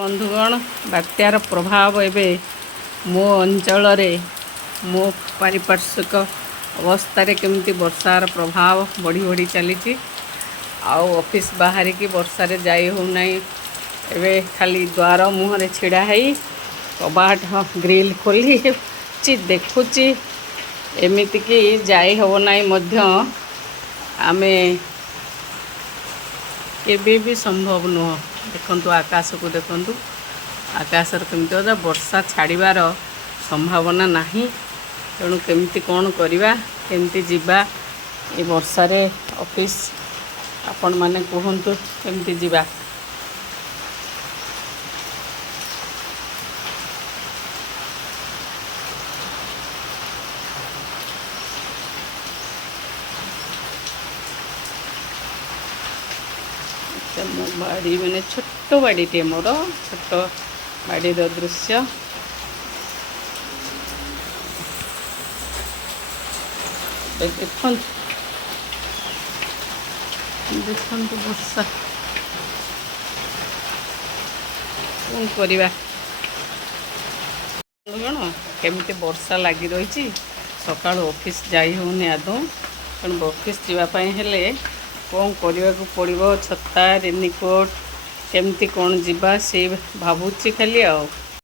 बंधुगण बात्यार प्रभाव एवं मो अंचल मो पारिपार्श्विक अवस्था केमती वर्षार प्रभाव बढ़ी बढ़ी चली ऑफिस बाहर की वर्षा रे जाई होना एवं खाली द्वार मुहर छिड़ा है कबाट ग्रिल खोली देखुची एमती कि जाई हो ना आमे केबे भी संभव नुह। देखु आकाश को देखु आकाश केमती अजा वर्षा छाड़बार संभावना नहीं तेणु केमती कौन करवा केमती जीवा ये वर्षा रे ऑफिस आपण माने कहतु केमती जीवा। मो बाड़ी मैंने छोट बाड़ीटे मोर छोट बाड़ी दृश्य देखु देखु वर्षा कौन करवा केमती वर्षा लगी रही सका ऑफिस जाई होनी आदौ तेणु ऑफिस जावाई हेले कौन करने को पड़ो छता रेनिकोट केमती कौन जीवा से भावुची खाली आ।